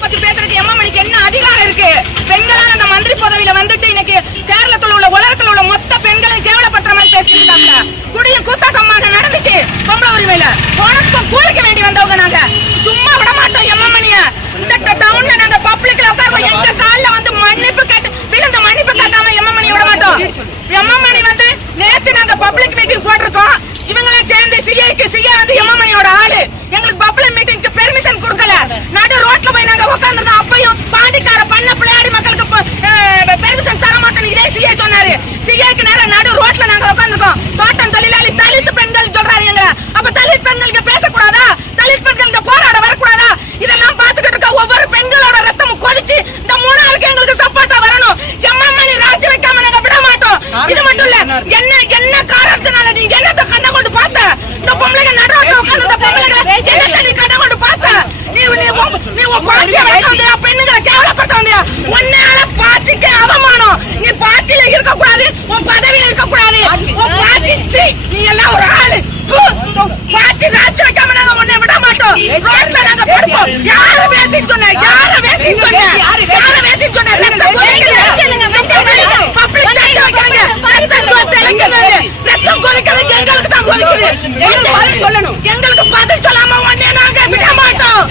பத்தி பேசுறதுக்கு எம்எம்எனிக்கு என்ன அதிகாரம் இருக்கு? பெண்களால் அந்த மந்திரி பதவியில வந்துட்டு இன்னைக்கு கேரளத்தில் உள்ள உலகத்தில் உள்ள மொத்த பெண்களையும் கேவலப்படுற மாதிரி பேசிட்டு இருக்காங்க. குடிய கூத்தாட்டமாக நடந்துச்சு பொம்பளை உரிமையில. போனஸ்க்கும் கூலிக்கு வேண்டி வந்தவங்க நாங்க. சும்மா விட மாட்டோம் எம்எம்எனிய. இந்த டவுன்ல நாங்க பப்ளிக்ல உட்காருவோம். எங்க கால்ல வந்து மன்னிப்பு கேட்டு விழுந்த மன்னிப்பு கேட்காம எம்எம்எனிய விட மாட்டோம். எம்எம்எனி வந்து நேத்து நாங்க பப்ளிக் மீட்டிங் போட்டிருக்கோம். இவங்களாம் சேர்ந்து சிஏ வந்து எம்எம்எனியோட ஆளு. எங்களுக்கு பப்ளிக் மீட்டிங்க்கு பெர்மிஷன் கொடுக்கல. நடு ரோட்ல போய் நாங்க உட்கார்ந்துருந்தோம். அப்பயும் பாண்டிக்கார பண்ண பிள்ளையாடி மக்களுக்கு பெர்மிஷன் தர மாட்டோம் இதே சிஏ சொன்னாரு. சிஏக்கு நேரம் நடு ரோட்ல நாங்க உட்கார்ந்துருக்கோம். தோட்டம் தொழிலாளி தலித் பெண்கள் சொல்றாரு எங்க. அப்ப தலித் பெண்களுக்கு பேசக்கூடாதா? தலித் பெண்களுக்கு போராட வரக்கூடாதா? இதெல்லாம் பாத்துக்கிட்டு இருக்க ஒவ்வொரு பெண்களோட ரத்தமும் கொதிச்சு இந்த மூணாருக்கு எங்களுக்கு சப்போர்ட்டா வரணும். எம்எம்எனி ராஜி வைக்காம நாங்க விட மாட்டோம். இது மட்டும் இல்ல, என்ன காரணத்தினால நீங்க என்னத்த கண்ண கொண்டு பார்த்த? இந்த பொம்பளைங்க நடுரோட்ல உட்கார்ந்து இந்த பொம்பளைங்களை என்னத்த நீ கண்ண கொண்டு பார்த்த? நீ உன் பாட்டியை வைக்க வந்தியா? பெண்ணுங்களை கேவலப்பட்ட வந்தியா? உன்னால பாட்டிக்கு அவமானம். நீ பாட்டியில இருக்க கூடாது, உன் பதவியில இருக்க கூடாது. உன் பாட்டி நீ எல்லாம் ஒரு ஆளு. பாட்டி ராஜி வைக்காம நாங்க உன்னை விட மாட்டோம். ரோட்ல நாங்க படுப்போம். யார பேசிட்டு சொன்ன? யார பேசிட்டு சொன்ன? யார பேசிட்டு சொன்ன? ரத்தம் கொதிக்குது. பப்ளிக் சர்ச்சை வைக்கிறாங்க. ரத்தம் தெளிக்குது. ரத்தம் கொதிக்கிறது எங்களுக்கு தான் கொதிக்குது. சொல்லணும். எங்களுக்கு பதில் சொல்லாம உடனே நாங்க விட மாட்டோம்.